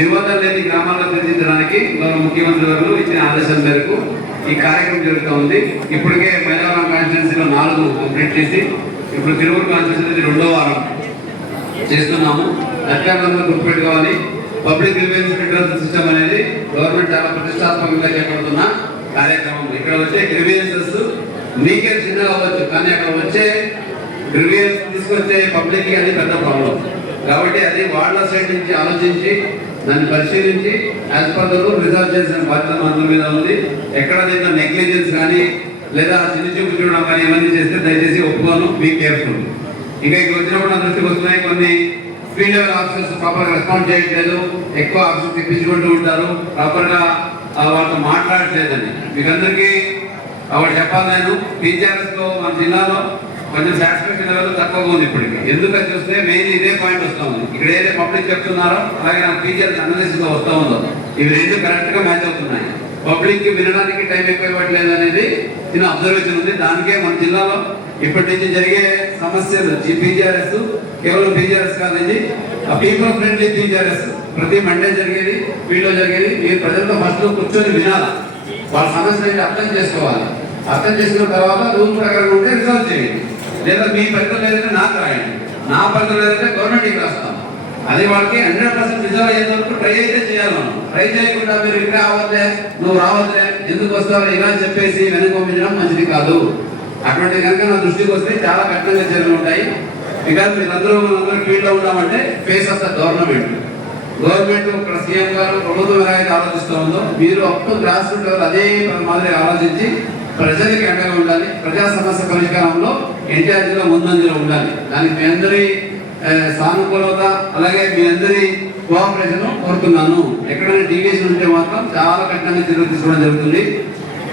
వివాదాలు లేని గ్రామాల్లో తీర్చిదిద్దడానికి గౌరవ ముఖ్యమంత్రి గారు ఇచ్చిన ఆదేశాల మేరకు ఈ కార్యక్రమం జరుగుతూ ఉంది. ఇప్పటికే మైలవరం కాన్స్టిట్యున్సీలో 4 కంప్లీట్ చేసి ఇప్పుడు తిరువురు కాన్స్టిట్యున్సీ 2వ వారం చేస్తున్నాము. అధికారులందరూ గుర్తుపెట్టుకోవాలి. పబ్లిక్ గ్రీవెన్స్ రిడ్రెసల్ సిస్టమ్ అనేది గవర్నమెంట్ చాలా ప్రతిష్టాత్మకంగా చేపడుతున్న కార్యక్రమం. ఇక్కడ వచ్చే గ్రీవెన్సెస్ మీకే చిన్నగా అవ్వచ్చు, కానీ అక్కడ వచ్చే గ్రీవెన్స్ తీసుకొచ్చే పబ్లిక్ అది పెద్ద ప్రాబ్లం. కాబట్టి అది వాళ్ళ సైడ్ నుంచి ఆలోచించి దాన్ని పరిశీలించి as per the rule resolve చేసిన బాధ్యత అందరి మీద ఉంది. ఎక్కడ దీంట్లో నెగ్లిజెన్స్ కానీ లేదా చిన్న చూపు చూడడం కానీ ఇవన్నీ చేస్తే దయచేసి ఒప్పుకోను, బీ కేర్ఫుల్. ఇంకా ఇక్కడ వచ్చినప్పుడు నా దృష్టికి వస్తున్నాయి కొన్ని ఫీల్డ్ లెవెల్ ఆఫీసర్స్ ప్రాపర్గా రెస్పాండ్ చేయట్లేదు, ఎక్కువ ఆఫీసర్స్ తెప్పించుకుంటూ ఉంటారు, ప్రాపర్గా వాళ్ళతో మాట్లాడట్లేదని మీకు అందరికీ వాళ్ళు చెప్పాలి. నేను టీచర్స్లో మన జిల్లాలో కొంచెం సాటిస్ఫాక్షన్ లెవెల్ తక్కువగా ఉంది ఇప్పటికి. ఎందుకని చూస్తే మెయిన్ ఇదే పాయింట్ వస్తూ ఉంది. ఇక్కడ ఏదైతే పబ్లిక్ చెప్తున్నారో అలాగే నాకు టీచర్స్ అనాలిసిస్ వస్తూ ఉందో ఇవి రెండు కరెక్ట్గా మ్యాచ్ అవుతున్నాయి. పబ్లిక్ వినడానికి టైం ఎక్కువ ఇవ్వట్లేదు అనేది చిన్న అబ్జర్వేషన్ ఉంది. దానికే మన జిల్లాలో ఇప్పటి నుంచి జరిగే సమస్యలు పీజీఆర్ఎస్ కేవలం పీజీఆర్ఎస్ కాదండి, పీపుల్ ఫ్రెండ్లీ పీజీఆర్ఎస్ ప్రతి మండే జరిగేది, ఫీల్డ్లో జరిగేది. మీరు ప్రజలతో ఫస్ట్ కూర్చొని వినాలి, వాళ్ళ సమస్యలు అర్థం చేసుకోవాలి. అర్థం చేసుకున్న తర్వాత రూల్ ప్రకారం ఉంటే రిజాల్వ్ చేయండి, లేదా మీ పరిధిలో లేదంటే నాకు రాయండి, నా పరిధిలో లేదంటే గవర్నమెంట్కి రాస్తాం. అది వాళ్ళకి 100% రిజాల్వ్ అయ్యేంత వరకు ట్రై అయితే చేయాలి. మనం ట్రై చేయకుండా మీరు ఇక్కడ రావద్దే, నువ్వు రావద్దే, ఎందుకు వస్తావు ఇలా చెప్పేసి వెనక పంపించడం మంచిది కాదు. అటువంటి కనుక నా దృష్టికి వస్తే చాలా కఠినంగా చర్యలు ఉంటాయి. బికాజ్ మీరందరూ ఫీల్డ్లో ఉన్నామంటే ఫేస్ ఆఫ్ ద గవర్నమెంట్ ఇక్కడ సీఎం గారు ప్రభుత్వం ఎలా అయితే ఆలోచిస్తూ ఉందో మీరు up to grass root level అదే మాదిరి ఆలోచించి ప్రజలకి అండగా ఉండాలి. ప్రజా సమస్య పరిష్కారంలో ఎన్టీఆర్ జిల్లా ముందంజలో ఉండాలి. దానికి మీ అందరి సానుకూలత అలాగే మీ అందరి కోఆపరేషన్ కోరుతున్నాను. ఎక్కడైనా డీవియేషన్ ఉంటే మాత్రం చాలా కఠినంగా చర్యలు తీసుకోవడం జరుగుతుంది.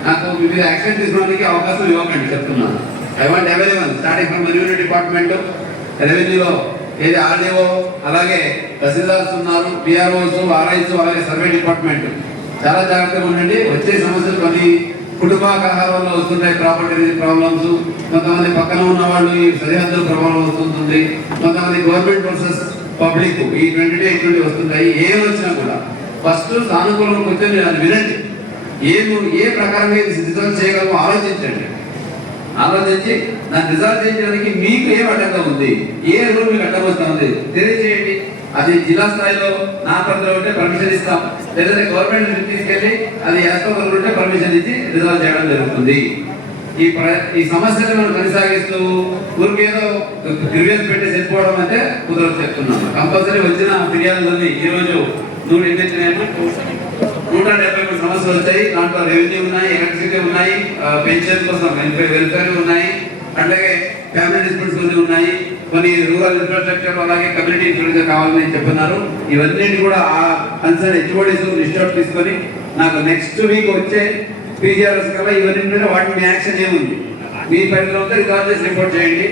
నాకు మీరు యాక్షన్ తీసుకోవడానికి అవకాశం ఇవ్వకండి చెప్తున్నాను. I want everyone starting from revenue department, రెవెన్యూలో ఏది ఆర్డీఓ, అలాగే తహసీల్దార్స్ ఉన్నారు, పిఆర్ఓస్, ఆర్ఐస్, అలాగే సర్వే డిపార్ట్మెంట్ చాలా జాగ్రత్తగా ఉండండి. వచ్చే సమస్యలు కొన్ని కుటుంబాకాహారంలో వస్తుంటాయి, ప్రాపర్టీ ప్రాబ్లమ్స్, కొంతమంది పక్కన ఉన్న వాళ్ళు ఈ సరిహద్దుల ప్రభావం వస్తుంటుంది, కొంతమంది గవర్నమెంట్ వర్సెస్ పబ్లిక్ ఈ 20 వస్తుంటాయి. ఏం వచ్చినా కూడా ఫస్ట్ సానుకూలంగా కూర్చొని వినండి. ఏ ప్రకారంగా రిజల్వ్ చేయగలమో ఆలోచించండి. ఆలోచించి దాన్ని రిజల్వ్ చేయడానికి మీకు ఏం అడ్డంగా ఉంది, ఏ రూల్ మీకు అడ్డం వస్తూ ఉంది తెలియజేయండి. అది జిల్లా స్థాయిలో నా పరిధిలో ఉంటే పర్మిషన్ ఇస్తాం, లేదంటే గవర్నమెంట్ తీసుకెళ్ళి అది యాస్పర్ ఉంటే పర్మిషన్ ఇచ్చి రిజాల్వ్ చేయడం జరుగుతుంది. ఈ సమస్యను మనం కొనసాగిస్తూ ఊరికేదో గ్రీవెన్స్ పెట్టి వెళ్ళిపోవడం అంటే కుదరదు చెప్తున్నాను. కంపల్సరీ వచ్చిన ఫిర్యాదులన్నీ ఈరోజు 173 సమస్యలు వచ్చాయి. దాంట్లో రెవెన్యూ ఉన్నాయి, ఎలక్ట్రిసిటీ ఉన్నాయి, పెన్షన్ కోసం వెల్ఫేర్ ఉన్నాయి, అలాగే ఫ్యామిలీ డిస్ప్యూట్స్ కొన్ని ఉన్నాయి, కొన్ని రూరల్ ఇన్ఫ్రాస్ట్రక్చర్ అలాగే కమ్యూనిటీ ఇన్ఫ్రాస్ట్రక్చర్ కావాలని చెప్తున్నారు. ఇవన్నీ కూడా ఆ కన్సర్న్ హెచ్ఓడీస్ లిస్ట్ అవుట్ తీసుకొని నాకు నెక్స్ట్ వీక్ వచ్చే పీజీఆర్ఎస్ కల్లా ఇవన్నీ వాటి మీ యాక్షన్ ఏముంది మీ పరిధిలో ఉంటే రికార్డ్ చేసి రిపోర్ట్ చేయండి.